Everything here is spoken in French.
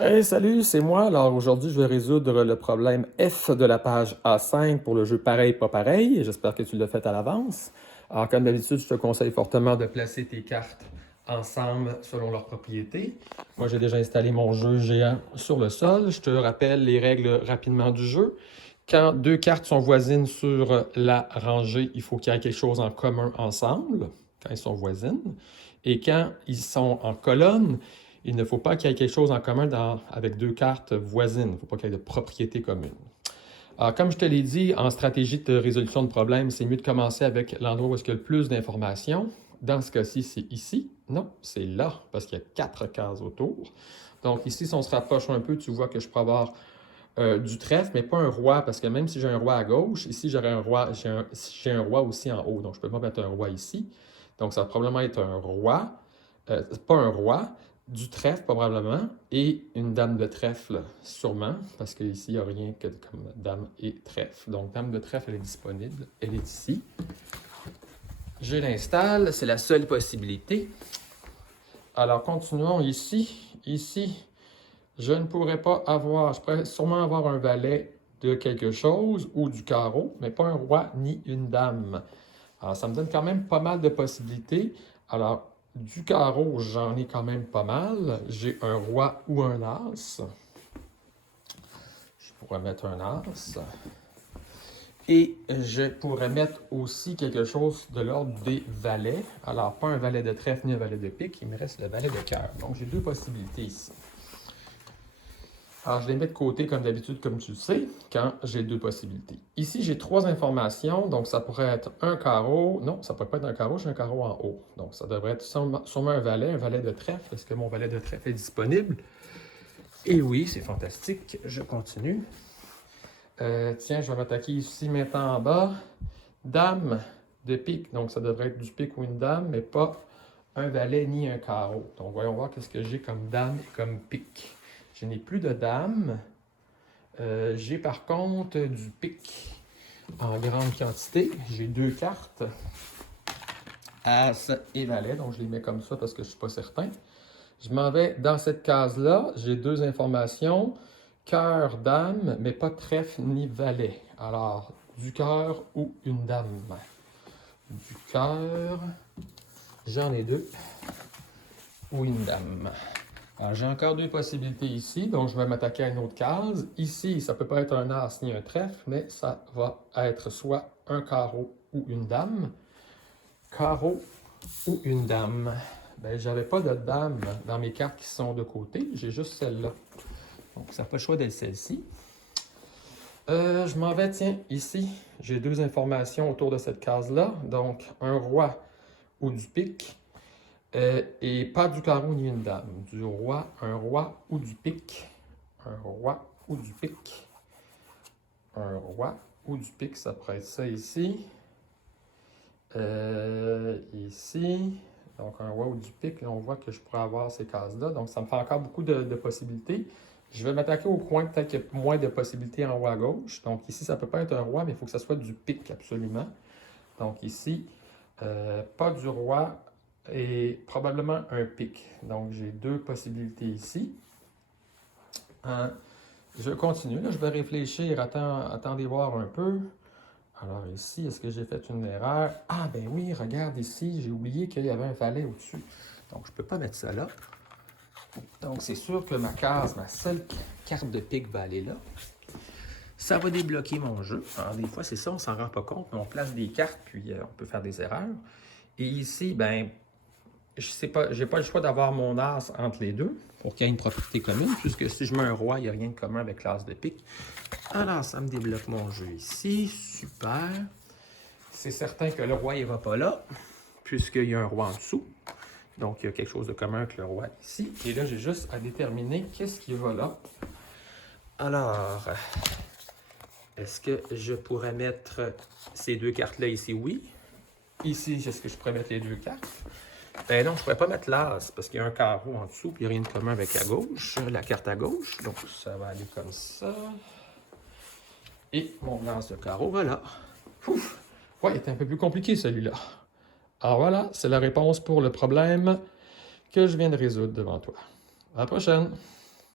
Hey, salut, c'est moi. Alors aujourd'hui, je vais résoudre le problème F de la page A5 pour le jeu pareil, pas pareil. J'espère que tu l'as fait à l'avance. Alors, comme d'habitude, je te conseille fortement de placer tes cartes ensemble selon leurs propriétés. Moi, j'ai déjà installé mon jeu géant sur le sol. Je te rappelle les règles rapidement du jeu. Quand deux cartes sont voisines sur la rangée, il faut qu'il y ait quelque chose en commun ensemble, quand elles sont voisines. Et quand ils sont en colonne, il ne faut pas qu'il y ait quelque chose en commun avec deux cartes voisines. Il ne faut pas qu'il y ait de propriété commune. Alors, comme je te l'ai dit, en stratégie de résolution de problème, c'est mieux de commencer avec l'endroit où il y a le plus d'informations. Dans ce cas-ci, c'est ici. Non, c'est là, parce qu'il y a 4 cases autour. Donc ici, si on se rapproche un peu, tu vois que je peux avoir du trèfle, mais pas un roi, parce que même si j'ai un roi à gauche, ici j'aurais un roi, j'ai un roi aussi en haut, donc je ne peux pas mettre un roi ici. Donc ça va probablement être un roi, pas un roi, du trèfle probablement, et une dame de trèfle sûrement, parce qu'ici il n'y a rien que comme dame et trèfle. Donc dame de trèfle, elle est disponible, elle est ici. Je l'installe, c'est la seule possibilité. Alors continuons ici, ici. Je ne pourrais pas avoir, je pourrais sûrement avoir un valet de quelque chose ou du carreau, mais pas un roi ni une dame. Alors, ça me donne quand même pas mal de possibilités. Alors, du carreau, j'en ai quand même pas mal. J'ai un roi ou un as. Je pourrais mettre un as. Et je pourrais mettre aussi quelque chose de l'ordre des valets. Alors, pas un valet de trèfle ni un valet de pique, il me reste le valet de cœur. Donc, j'ai deux possibilités ici. Alors, je les mets de côté comme d'habitude, comme tu le sais, quand j'ai deux possibilités. Ici, j'ai trois informations, donc ça pourrait être un carreau. Non, ça ne pourrait pas être un carreau, j'ai un carreau en haut. Donc, ça devrait être sûrement un valet de trèfle. Est-ce que mon valet de trèfle est disponible? Et oui, c'est fantastique. Je continue. Tiens, je vais m'attaquer ici maintenant en bas. Dame de pique, donc ça devrait être du pique ou une dame, mais pas un valet ni un carreau. Donc, voyons voir qu'est-ce que j'ai comme dame et comme pique. Je n'ai plus de dame. J'ai par contre du pique en grande quantité. J'ai deux cartes, As et Valet, donc je les mets comme ça parce que je ne suis pas certain. Je m'en vais dans cette case-là. J'ai deux informations, cœur, dame, mais pas trèfle ni valet. Alors, du cœur ou une dame. Du cœur, j'en ai deux, ou une dame. Alors, j'ai encore deux possibilités ici, donc je vais m'attaquer à une autre case. Ici, ça ne peut pas être un as ni un trèfle, mais ça va être soit un carreau ou une dame. Carreau ou une dame. Ben, j'avais pas de dame dans mes cartes qui sont de côté, j'ai juste celle-là. Donc, ça n'a pas le choix d'être celle-ci. Je m'en vais, tiens, ici, j'ai deux informations autour de cette case-là. Donc, un roi ou du pique. Et pas du carreau ni une dame. Du roi, un roi ou du pique. Un roi ou du pique. Un roi ou du pique, ça pourrait être ça ici. Ici. Donc un roi ou du pique, on voit que je pourrais avoir ces cases-là. Donc ça me fait encore beaucoup de possibilités. Je vais m'attaquer au coin, peut-être qu'il y a moins de possibilités en haut à gauche. Donc ici, ça ne peut pas être un roi, mais il faut que ça soit du pique absolument. Donc ici, pas du roi, et probablement un pic. Donc, j'ai deux possibilités ici. Je continue, là, je vais réfléchir, attendez voir un peu. Alors ici, est-ce que j'ai fait une erreur? Ah ben oui, regarde ici, j'ai oublié qu'il y avait un valet au-dessus. Donc, je ne peux pas mettre ça là. Donc, c'est sûr que ma seule carte de pique va aller là. Ça va débloquer mon jeu. Alors, des fois, c'est ça, on ne s'en rend pas compte, mais on place des cartes, puis on peut faire des erreurs. Et ici, ben, je sais pas, j'ai pas le choix d'avoir mon as entre les deux pour qu'il y ait une propriété commune, puisque si je mets un roi, il n'y a rien de commun avec l'as de pique. Alors, ça me débloque mon jeu ici. Super. C'est certain que le roi il va pas là, puisqu'il y a un roi en dessous. Donc, il y a quelque chose de commun avec le roi ici. Et là, j'ai juste à déterminer qu'est-ce qui va là. Alors, est-ce que je pourrais mettre ces deux cartes-là ici? Oui. Ici, est-ce que je pourrais mettre les deux cartes? Ben non, je ne pourrais pas mettre l'as parce qu'il y a un carreau en dessous puis il n'y a rien de commun avec la gauche, la carte à gauche. Donc ça va aller comme ça. Et mon as de carreau, voilà. Ouf! Ouais, il était un peu plus compliqué celui-là. Alors voilà, c'est la réponse pour le problème que je viens de résoudre devant toi. À la prochaine!